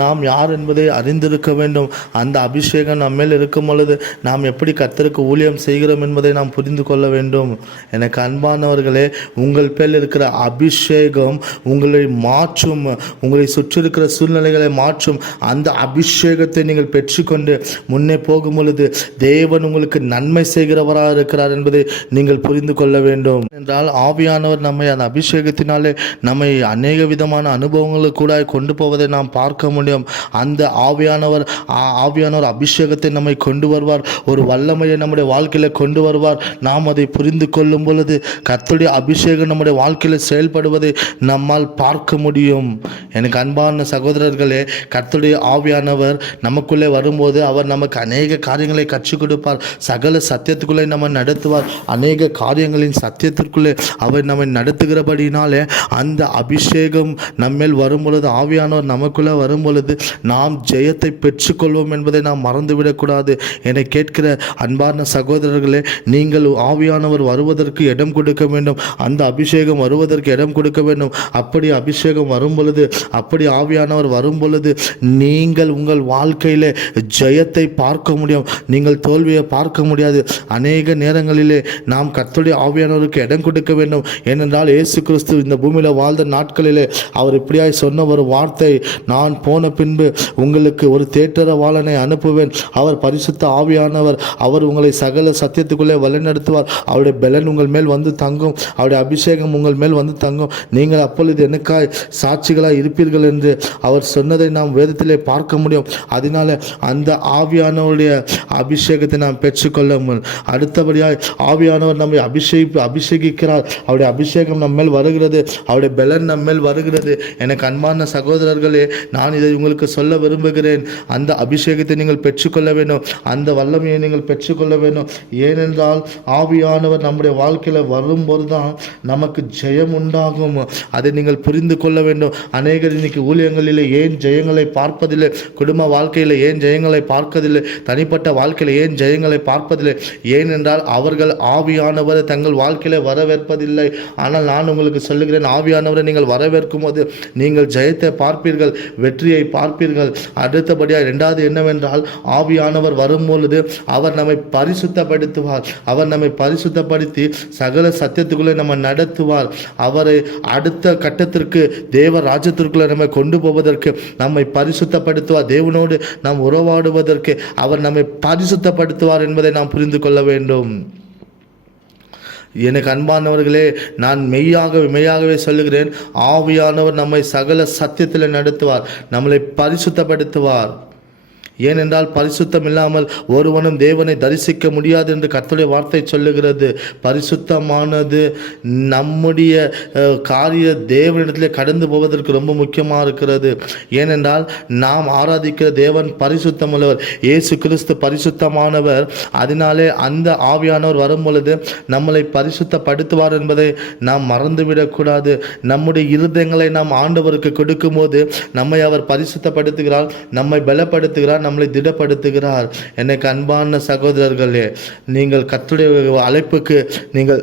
நாம் யார் என்பதை அறிந்திருக்க வேண்டும். அந்த அபிஷேகம் நம்ம மேல் இருக்கும் பொழுது நாம் எப்படி கர்த்தருக்கு ஊழியம் செய்கிறோம் என்பதை நாம் புரிந்து கொள்ள வேண்டும். எனக்கு அன்பானவர்களே, உங்கள் பேர் இருக்கிற அபிஷேகம் உங்களை மாற்றும், உங்களை சுற்றி இருக்கிற சூழ்நிலைகளை மாற்றும். அந்த அபிஷேகத்தை நீங்கள் பெற்றுக்கொண்டு முன்னே போகும் பொழுது தேவன் உங்களுக்கு நன்மை செய்கிறவராக இருக்கிறார் என்பதை நீங்கள் புரிந்து கொள்ள வேண்டும். என்றால் ஆவியானவர் நம்மை அந்த அபிஷேகத்தினாலே நம்மை அநேக விதமான அனுபவங்களுக்கு கூட கொண்டு போவதை நாம் பார்க்க முடியும். அந்த ஆவியானவர் அபிஷேகத்தை நம்மை கொண்டு வருவார், ஒரு வல்லமையை நம்முடைய வாழ்க்கையில கொண்டு வருவார். நாம் அதை புரிந்து கொள்ளும் பொழுது கர்த்தருடைய அபிஷேகம் நம்முடைய வாழ்க்கையில செயல்படுவதை நம்மால் பார்க்க முடியும். எனக்கு அன்பான சகோதரர்களே, கர்த்தருடைய ஆவியானவர் நமக்குள்ளே வரும்போது அவர் நமக்கு அநேக காரியங்களை கற்றுக் கொடுப்பார். சகல சத்தியத்துக்குள்ளே நம்ம நடத்துவார். அநேக காரியங்களின் சத்தியத்திற்குள்ளே அவர் நம்மை நடத்துகிறபடினாலே அந்த அபிஷேகம் நம்மேல் வரும் பொழுது, ஆவியானவர் நமக்குள்ளே வரும் பொழுது நாம் ஜெயத்தை பெற்றுக்கொள்வோம் என்பதை நாம் மறந்துவிடக்கூடாது. என்னை கேட்கிற அன்பான சகோதரர்களே, நீங்கள் ஆவியானவர் வருவதற்கு இடம் கொடுக்க வேண்டும். அந்த அபிஷேகம் வருவதற்கு இடம் கொடுக்க வேண்டும். அப்படி அபிஷேகம் வரும் பொழுது, அப்படி ஆவியானவர் வரும் பொழுது நீங்கள் உங்கள் வாழ்க்கையிலே ஜெயத்தை பார்க்க முடியும். நீங்கள் தோல்வியை பார்க்க முடியாது. அநேக நேரங்களிலே நாம் கர்த்தருடைய ஆவியானவருக்கு இடம் கொடுக்க வேண்டும். ஏனென்றால் இயேசு கிறிஸ்து இந்த பூமியில் வாழ்ந்த நாட்களிலே அவர் இப்படியாய் சொன்ன ஒரு வார்த்தை, நான் போன பின்பு உங்களுக்கு ஒரு தேற்றரவாளனை அனுப்புவேன், அவர் பரிசுத்த ஆவியானவர், அவர் உங்களை சகல சத்தியத்துக்குள்ளே வழிநடத்துவார், அவருடைய பலன் உங்கள் மேல் வந்து தங்கும், அவருடைய அபிஷேகம் உங்கள் மேல் வந்து தங்கும், நீங்கள் அப்பொழுது எனக்காய் சாட்சிகளாய் இருப்பீர்கள் என்று அவர் சொன்னதை நாம் வேதத்திலே பார்க்க முடியும். அதனால அந்த ஆவியானவருடைய அபிஷேகத்தை நாம் பெற்றுக்கொள்ள முடியும். அடுத்தபடியாய் ஆவியானவர் நம்மை அபிஷேகிக்கிறார். அவருடைய அபிஷேகம் நம்ம மேல் வருகிறது, அவருடைய பலன் நம்ம மேல் வருகிறது. எனக்கு அன்பான சகோதரர்களே, நான் இதை உங்களுக்கு சொல்ல விரும்புகிறேன். அந்த அபிஷேகத்தை நீங்கள் பெற்றுக்கொள்ள வேண்டும், அந்த வல்லமையை நீங்கள் பெற்றுக்கொள்ள வேண்டும். ஏனென்றால் ஆவியானவர் நம்முடைய வாழ்க்கையில் வரும்போது தான் நமக்கு ஜெயம் உண்டாகும். அதை நீங்கள் புரிந்து கொள்ள வேண்டும். அநேகர் இன்னைக்கு ஊழியங்களில் ஏன் ஜெயங்களை பார்ப்பதில்லை, குடும்ப வாழ்க்கையில் ஏன் ஜெயங்களை பார்ப்பதில்லை, தனிப்பட்ட வாழ்க்கையில் ஏன் ஜெயங்களை பார்ப்பதில்லை? ஏனென்றால் அவர்கள் ஆவியானவரை தங்கள் வாழ்க்கையில் வரவேற்பதில்லை. ஆனால் நான் உங்களுக்கு சொல்லுகிறேன், ஆவியானவரை நீங்கள் வரவேற்கும் போது நீங்கள் ஜெயத்தை பார்ப்பீர்கள், வெற்றியை பார்ப்பீர்கள். அடுத்தபடியாக இரண்டாவது என்னவென்றால், ஆவியானவர் வரும்பொழுது அவர் நம்மை பரிசுத்தப்படுத்துவார். அவர் நம்மை பரிசுத்தப்படுத்தி சகல சத்தியத்துக்குள்ளே நம்ம நடத்துவார். அவரை அடுத்த கட்டத்திற்கு தேவ ராஜ்யத்திற்குள்ளே நம்மை கொண்டு போவதற்கு நம்மை பரிசுத்தப்படுத்துவார். தேவனோடு நாம் உறவாடுவதற்கு அவர் நம்மை பரிசுத்தப்படுத்துவார் என்பதை நாம் புரிந்து கொள்ள வேண்டும். எனக்கு அன்பானவர்களே, நான் மெய்யாகவே சொல்லுகிறேன், ஆவியானவர் நம்மை சகல சத்தியத்தில் நடத்துவார், நம்மளை பரிசுத்தப்படுத்துவார். ஏனென்றால் பரிசுத்தம் இல்லாமல் ஒருவனும் தேவனை தரிசிக்க முடியாது என்று கர்த்தருடைய வார்த்தை சொல்லுகிறது. பரிசுத்தமானது நம்முடைய காரிய தேவனிடத்தில் கடந்து போவதற்கு ரொம்ப முக்கியமாக இருக்கிறது. ஏனென்றால் நாம் ஆராதிக்கிற தேவன் பரிசுத்தம் உள்ளவர், இயேசு கிறிஸ்து பரிசுத்தமானவர். அதனாலே அந்த ஆவியானவர் வரும் பொழுது நம்மளை பரிசுத்தப்படுத்துவார் என்பதை நாம் மறந்துவிடக்கூடாது. நம்முடைய இருதயங்களை நாம் ஆண்டவருக்கு கொடுக்கும் போது நம்மை அவர் பரிசுத்தப்படுத்துகிறார், நம்மை பலப்படுத்துகிறார், நம்மளை திடப்படுத்துகிறார். எனக்கு அன்பான சகோதரர்களே, நீங்கள் கர்த்தருடைய அழைப்புக்கு நீங்கள்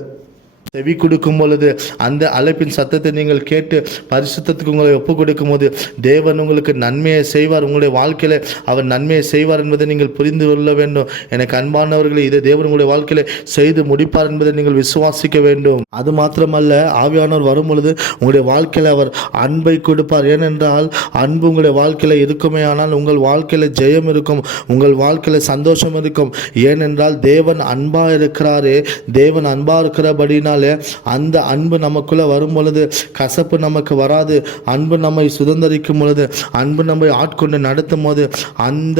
செவி கொடுக்கும் பொழுது, அந்த அழைப்பின் சத்தத்தை நீங்கள் கேட்டு பரிசுத்தத்துக்கு உங்களை ஒப்புக் கொடுக்கும் போது தேவன் உங்களுக்கு நன்மையை செய்வார். உங்களுடைய வாழ்க்கையில அவர் நன்மையை செய்வார் என்பதை நீங்கள் புரிந்து கொள்ள வேண்டும். எனக்கு அன்பானவர்களே, இதை தேவன் உங்களுடைய வாழ்க்கையில செய்து முடிப்பார் என்பதை நீங்கள் விசுவாசிக்க வேண்டும். அது மாத்திரமல்ல, ஆவியானவர் வரும் பொழுது உங்களுடைய வாழ்க்கையில அவர் அன்பை கொடுப்பார். ஏனென்றால் அன்பு உங்களுடைய வாழ்க்கையில இருக்குமே ஆனால் உங்கள் வாழ்க்கையில ஜெயம் இருக்கும், உங்கள் வாழ்க்கையில சந்தோஷம் இருக்கும். ஏனென்றால் தேவன் அன்பா இருக்கிறாரே, தேவன் அன்பா இருக்கிறபடினால் அன்பினாலே அந்த அன்பு நமக்குள்ளே வரும் பொழுது கசப்பு நமக்கு வராது. அன்பு நம்மை சுதந்திரிக்கும் பொழுது, அன்பு நம்மை ஆட்கொண்டு நடத்தும் போது, அந்த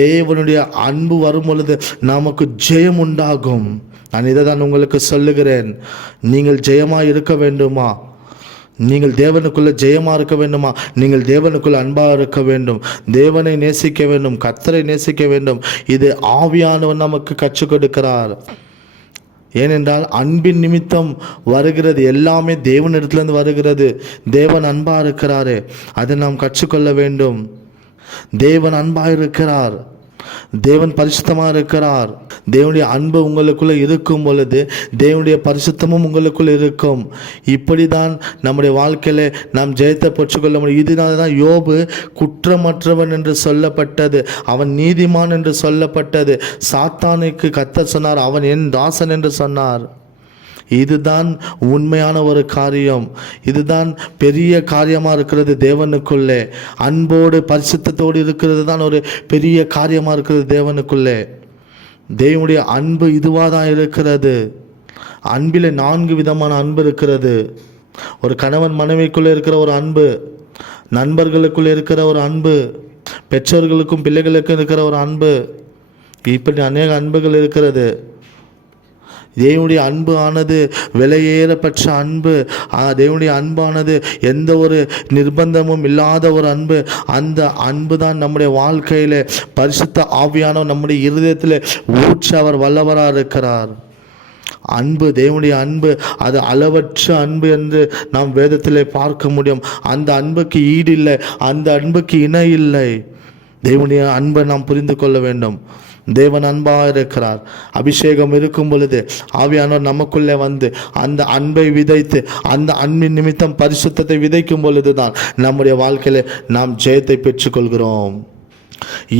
தேவனுடைய அன்பு வரும் பொழுது நமக்கு ஜெயம் உண்டாகும். நான் இதை தான் உங்களுக்கு சொல்லுகிறேன். நீங்கள் ஜெயமாக இருக்க வேண்டுமா? நீங்கள் தேவனுக்குள்ள ஜெயமாக இருக்க வேண்டுமா? நீங்கள் தேவனுக்குள்ள அன்பாக இருக்க வேண்டும், தேவனை நேசிக்க வேண்டும், கர்த்தரை நேசிக்க வேண்டும். இது ஆவியானவர் நமக்கு கற்றுக் கொடுக்கிறார். ஏனென்றால் அன்பின் நிமித்தம் வருகிறது எல்லாமே தேவனிடத்திலிருந்து வருகிறது. தேவன் அன்பாக இருக்கிறாரே, அதை நாம் கற்றுக்கொள்ள வேண்டும். தேவன் அன்பாக இருக்கிறார், தேவன் பரிசுத்தமாக இருக்கிறார். தேவனுடைய அன்பு உங்களுக்குள்ளே இருக்கும் பொழுது தேவனுடைய பரிசுத்தமும் உங்களுக்குள் இருக்கும். இப்படி தான் நம்முடைய வாழ்க்கையில் நாம் ஜெயத்தை பெற்றுக்கொள்ள முடியும். இதனால தான் யோபு குற்றமற்றவன் என்று சொல்லப்பட்டது, அவன் நீதிமான் என்று சொல்லப்பட்டது. சாத்தானுக்கு கர்த்தர் சொன்னார், அவன் என் தாசன் என்று சொன்னார். இதுதான் உண்மையான ஒரு காரியம். இதுதான் பெரிய காரியமாக இருக்கிறது. தேவனுக்குள்ளே அன்போடு பரிசுத்தத்தோடு இருக்கிறது தான் ஒரு பெரிய காரியமாக இருக்கிறது. தேவனுக்குள்ளே தேவனுடைய அன்பு இதுவாக தான் இருக்கிறது. அன்பில் 4 விதமான அன்பு இருக்கிறது. ஒரு கணவன் மனைவிக்குள்ளே இருக்கிற ஒரு அன்பு, நண்பர்களுக்குள்ளே இருக்கிற ஒரு அன்பு, பெற்றோர்களுக்கும் பிள்ளைகளுக்கும் இருக்கிற ஒரு அன்பு, இப்படி அநேக அன்புகள் இருக்கிறது. தேவனுடைய அன்பு ஆனது விலையேறப்பட்ட அன்பு. தேவனுடைய அன்பானது எந்த ஒரு நிர்பந்தமும் இல்லாத ஒரு அன்பு. அந்த அன்பு தான் நம்முடைய வாழ்க்கையில் பரிசுத்த ஆவியானவர் நம்முடைய இருதயத்தில் ஊற்ற அவர் வல்லவராக இருக்கிறார். அன்பு, தேவனுடைய அன்பு அது அளவற்ற அன்பு என்று நாம் வேதத்திலே பார்க்க முடியும். அந்த அன்புக்கு ஈடு இல்லை, அந்த அன்புக்கு இணை இல்லை. தேவனுடைய அன்பை நாம் புரிந்து கொள்ள வேண்டும். தேவன் அன்பாக இருக்கிறார். அபிஷேகம் இருக்கும் பொழுது ஆவியானவர் நமக்குள்ளே வந்து அந்த அன்பை விதைத்து, அந்த அன்பின் நிமித்தம் பரிசுத்தத்தை விதைக்கும் பொழுது தான் நம்முடைய வாழ்க்கையில் நாம் ஜெயத்தை பெற்றுக்கொள்கிறோம்.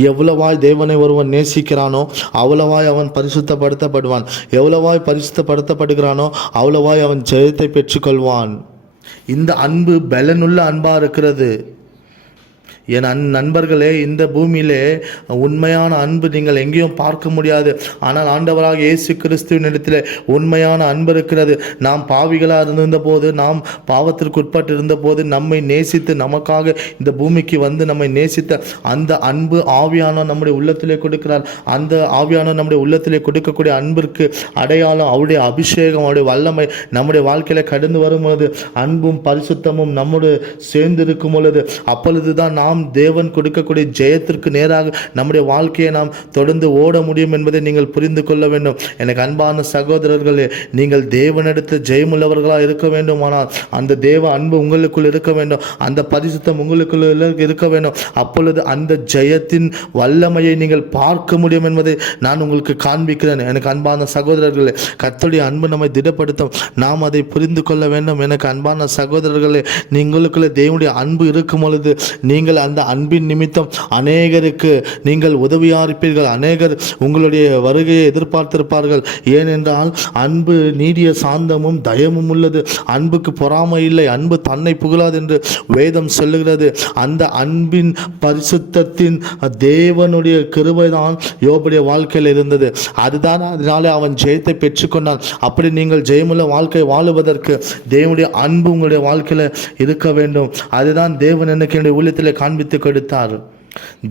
எவ்வளவாய் தேவனை ஒருவன் நேசிக்கிறானோ அவ்வளவாய் அவன் பரிசுத்தப்படுத்தப்படுவான். எவ்வளவாய் பரிசுத்தப்படுத்தப்படுகிறானோ அவ்வளவாய் அவன் ஜெயத்தை பெற்றுக்கொள்வான். இந்த அன்பு பலனுள்ள அன்பாக இருக்கிறது. என் நண்பர்களே, இந்த பூமியிலே உண்மையான அன்பு நீங்கள் எங்கேயும் பார்க்க முடியாது. ஆனால் ஆண்டவராக இயேசு கிறிஸ்துவின் இடத்துல உண்மையான அன்பு இருக்கிறது. நாம் பாவிகளாக இருந்த போது, நாம் பாவத்திற்கு உட்பட்டு இருந்த போது நம்மை நேசித்து நமக்காக இந்த பூமிக்கு வந்து நம்மை நேசித்த அந்த அன்பு ஆவியானவர் நம்முடைய உள்ளத்திலே கொடுக்கிறார். அந்த ஆவியானவர் நம்முடைய உள்ளத்திலே கொடுக்கக்கூடிய அன்பிற்கு அடையாளம் அவருடைய அபிஷேகம், அவருடைய வல்லமை நம்முடைய வாழ்க்கையில் கடந்து வரும்போது, அன்பும் பரிசுத்தமும் நம்மோடு சேர்ந்து இருக்கும் பொழுது, அப்பொழுது தான் நாம் தேவன் கொடுக்கக்கூடிய ஜெயத்திற்கு நேராக நம்முடைய வாழ்க்கையை நாம் தொடர்ந்து ஓட முடியும் என்பதை நீங்கள் புரிந்து கொள்ள வேண்டும். எனக்கு அன்பான சகோதரர்களே, நீங்கள் தேவனிடத்தில் ஜெயமுள்ளவர்களாக இருக்க வேண்டுமானால் அந்த தேவ அன்பு உங்களுக்குள் இருக்க வேண்டும், அந்த பரிசுத்தம் உங்களுக்குள் இருக்க வேண்டும். அப்பொழுது அந்த ஜெயத்தின் வல்லமையை நீங்கள் பார்க்க முடியும் என்பதை நான் உங்களுக்கு காண்பிக்கிறேன். எனக்கு அன்பான சகோதரர்களே, கர்த்தருடைய அன்பு நம்மை திடப்படுத்தும். நாம் அதை புரிந்து கொள்ள வேண்டும். எனக்கு அன்பான சகோதரர்களே, நீங்களுக்குள்ள தேவனுடைய அன்பு இருக்கும் பொழுது நீங்கள் அந்த அன்பின் நிமித்தம் அநேகருக்கு நீங்கள் உதவியாக இருப்பீர்கள். அநேகர் உங்களுடைய வருகையை எதிர்பார்த்திருப்பார்கள். ஏனென்றால் அன்பு நீடிய சாந்தமும் தயமும் உள்ளது. அன்புக்கு பொறாமை இல்லை, அன்பு தன்னை புகழாது என்று வேதம் சொல்லுகிறது. அந்த அன்பின் பரிசுத்தத்தின் தேவனுடைய கிருபைதான் யோபுடைய வாழ்க்கையில் இருந்தது. அதுதான் அதனாலே அவன் ஜெயத்தை பெற்றுக்கொண்டான். அப்படி நீங்கள் ஜெயமுள்ள வாழ்க்கை வாழுவதற்கு தேவனுடைய அன்பு உங்களுடைய வாழ்க்கையில் இருக்க வேண்டும். அதுதான் தேவன் எனக்கு என்னுடைய ஊழியத்தில் காண்பித்து கொடுத்தார்.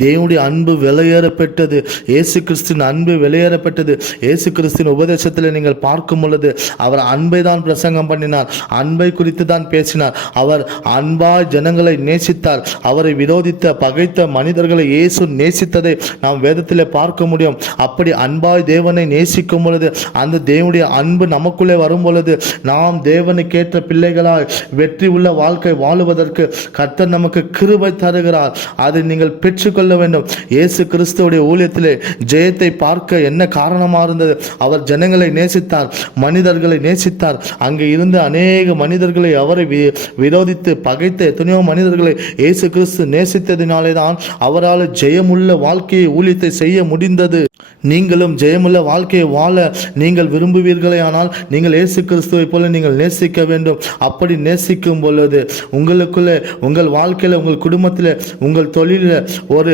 தேவனுடைய அன்பு விலையேறப்பட்டது. இயேசு கிறிஸ்துவின் அன்பு விலையேறப்பட்டது. இயேசு கிறிஸ்துவின் உபதேசத்தில் நீங்கள் பார்க்கும் பொழுது அவர் அன்பை தான் பிரசங்கம் பண்ணினார், அன்பை குறித்து தான் பேசினார். அவர் அன்பாய் ஜனங்களை நேசித்தார். அவரை விரோதித்த பகைத்த மனிதர்களை இயேசு நேசித்ததை நாம் வேதத்தில் பார்க்க முடியும். அப்படி அன்பாய் தேவனை நேசிக்கும் பொழுது, அந்த தேவனுடைய அன்பு நமக்குள்ளே வரும் பொழுது, நாம் தேவனுக்கேற்ற பிள்ளைகளாய் வெற்றி உள்ள வாழ்க்கை வாழுவதற்கு கர்த்தர் நமக்கு கிருபை தருகிறார். அதை நீங்கள் பெற்றுக்கொள்ள வேண்டும். இயேசு கிறிஸ்துவுடைய ஊழியத்திலே ஜெயத்தை பார்க்க என்ன காரணமாக இருந்தது? அவர் ஜனங்களை நேசித்தார், மனிதர்களை நேசித்தார். அங்கே இருந்த அநேக மனிதர்களை அவரை விரோதித்து பகைத்த எத்தனையோ மனிதர்களை இயேசு கிறிஸ்து நேசித்ததினாலே தான் அவரால் ஜெயமுள்ள வாழ்க்கையை ஊழியத்தை செய்ய முடிந்தது. நீங்களும் ஜெயமுள்ள வாழ்க்கையை வாழ நீங்கள் விரும்புவீர்களே ஆனால் நீங்கள் இயேசு கிறிஸ்துவை போல நீங்கள் நேசிக்க வேண்டும். அப்படி நேசிக்கும் பொழுது உங்களுக்குள்ளே, உங்கள் வாழ்க்கையில், உங்கள் குடும்பத்தில், உங்கள் தொழிலில், ஒரு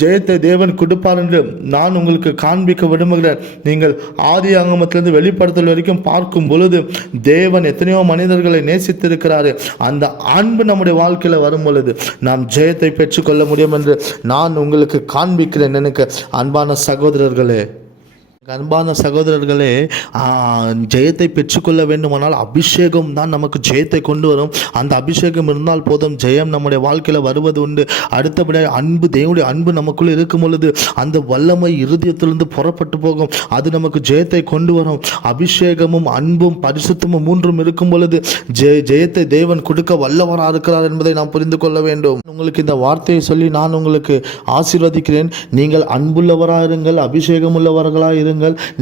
ஜெயத்தை தேவன் கொடுப்பார் என்று நான் உங்களுக்கு காண்பிக்க விரும்புகிறேன். நீங்கள் ஆதி ஆகமத்திலிருந்து வெளிப்படுத்தல் வரைக்கும் பார்க்கும் பொழுது தேவன் எத்தனையோ மனிதர்களை நேசித்திருக்கிறாரு. அந்த அன்பு நம்முடைய வாழ்க்கையில் வரும் பொழுது நாம் ஜெயத்தை பெற்றுக்கொள்ள முடியும் என்று நான் உங்களுக்கு காண்பிக்கிறேன். எனக்கு அன்பான சகோதரர்களே, ஜெயத்தை பெற்றுக்கொள்ள வேண்டுமானால் அபிஷேகம் தான் நமக்கு ஜெயத்தை கொண்டு வரும். அந்த அபிஷேகம் இருந்தால் போதும், ஜெயம் நம்முடைய வாழ்க்கையில் வருவது உண்டு. அடுத்தபடியாக அன்பு, தேவனுடைய அன்பு நமக்குள்ளே இருக்கும் பொழுது அந்த வல்லமை இருதயத்திலிருந்து புறப்பட்டு போகும். அது நமக்கு ஜெயத்தை கொண்டு வரும். அபிஷேகமும் அன்பும் பரிசுத்தமும் மூன்றும் இருக்கும் பொழுது ஜெயத்தை தேவன் கொடுக்க வல்லவராக இருக்கிறார் என்பதை நாம் புரிந்து கொள்ள வேண்டும். உங்களுக்கு இந்த வார்த்தையை சொல்லி நான் உங்களுக்கு ஆசீர்வதிக்கிறேன். நீங்கள் அன்புள்ளவராக இருங்கள், அபிஷேகம் உள்ளவர்களாக இருங்கள்.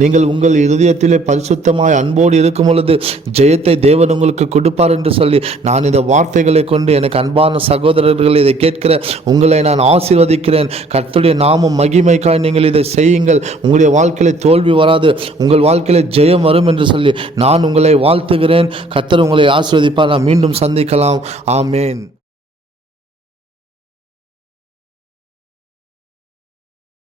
நீங்கள் உங்கள் இருதயத்திலே பரிசுத்தமாய் அன்போடு இருக்கும் பொழுது ஜெயத்தை தேவன் உங்களுக்கு கொடுப்பார் என்று சொல்லி நான் இந்த வார்த்தைகளை கொண்டு எனக்கு அன்பான சகோதரர்கள் இதை கேட்கிற உங்களை நான் ஆசீர்வதிக்கிறேன். கர்த்தருடைய நாமம் மகிமைக்காய் நீங்கள் இதை செய்யுங்கள். உங்களுடைய வாழ்க்கையில தோல்வி வராது, உங்கள் வாழ்க்கையில ஜெயம் வரும் என்று சொல்லி நான் உங்களை வாழ்த்துகிறேன். கர்த்தர் உங்களை ஆசீர்வதிப்பார். நாம் மீண்டும் சந்திக்கலாம். ஆமேன்.